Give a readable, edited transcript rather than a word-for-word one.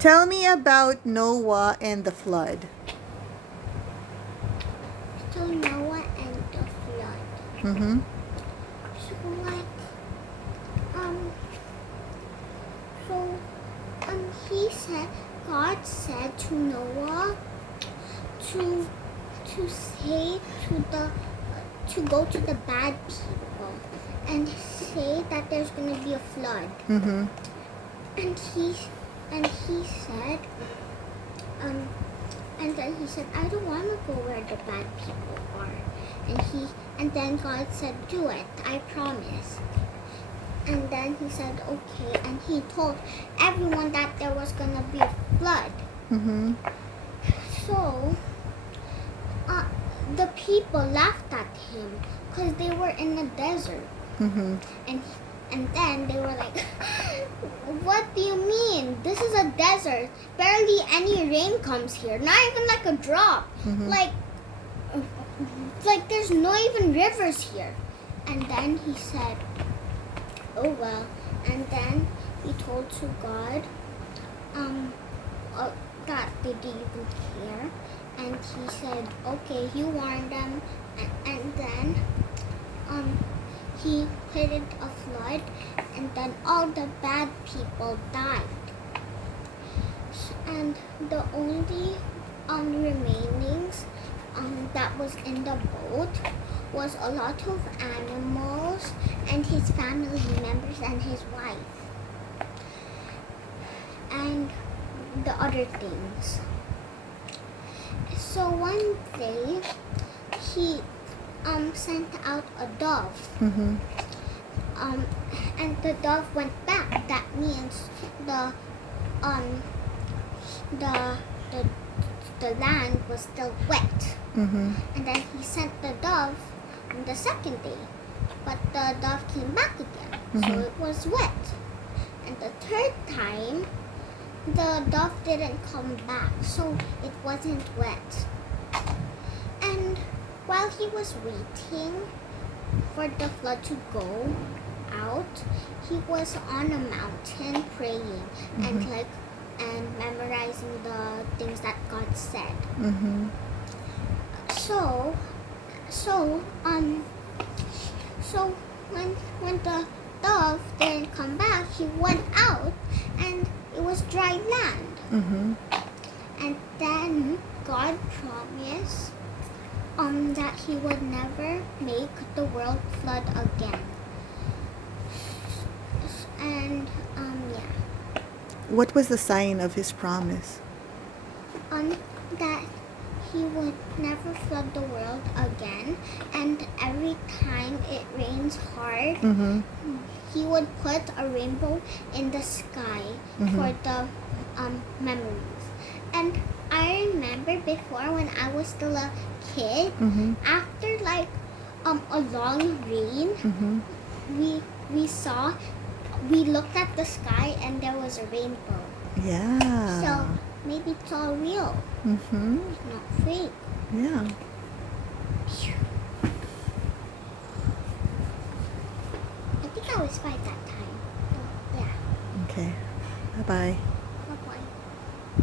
Tell me about Noah and the flood. So Noah and the flood. Mm-hmm. So like, um, so he said, God said to Noah to say to go to the bad people and say that there's gonna be a flood. Mm-hmm. And he said, and then he said, I don't want to go where the bad people are. And then God said, do it, I promise. And then he said, okay. And he told everyone that there was gonna be a flood. Mm-hmm. So the people laughed at him because they were in the desert. Mm-hmm. And then they were like, what do you mean? This is a desert. Barely any rain comes here. Not even like a drop. Mm-hmm. Like there's no even rivers here. And then he said, oh well. And then he told to God that they didn't even care. And he said, okay, he warned them. And then he created a flood, and then all the bad people died. And the only remainings that was in the boat was a lot of animals and his family members and his wife and the other things. So one day he sent out a dove. Mm-hmm. And the dove went back. That means the land was still wet. Mm-hmm. And then he sent the dove on the second day, but the dove came back again, so it was wet. And the third time, the dove didn't come back, so it wasn't wet. And while he was waiting for the flood to go out, he was on a mountain praying and memorizing the things that God said. Mm-hmm. So when the dove didn't come back, he went out and it was dry land. Mm-hmm. And then God promised that he would never make the world flood again. And yeah. What was the sign of his promise? That he would never flood the world again, and every time it rains hard, Mm-hmm. he would put a rainbow in the sky for the memories. And I remember before when I was still a kid, after like a long rain, we looked at the sky and there was a rainbow. Yeah. So maybe it's all real. Mm-hmm. It's not fake. Yeah.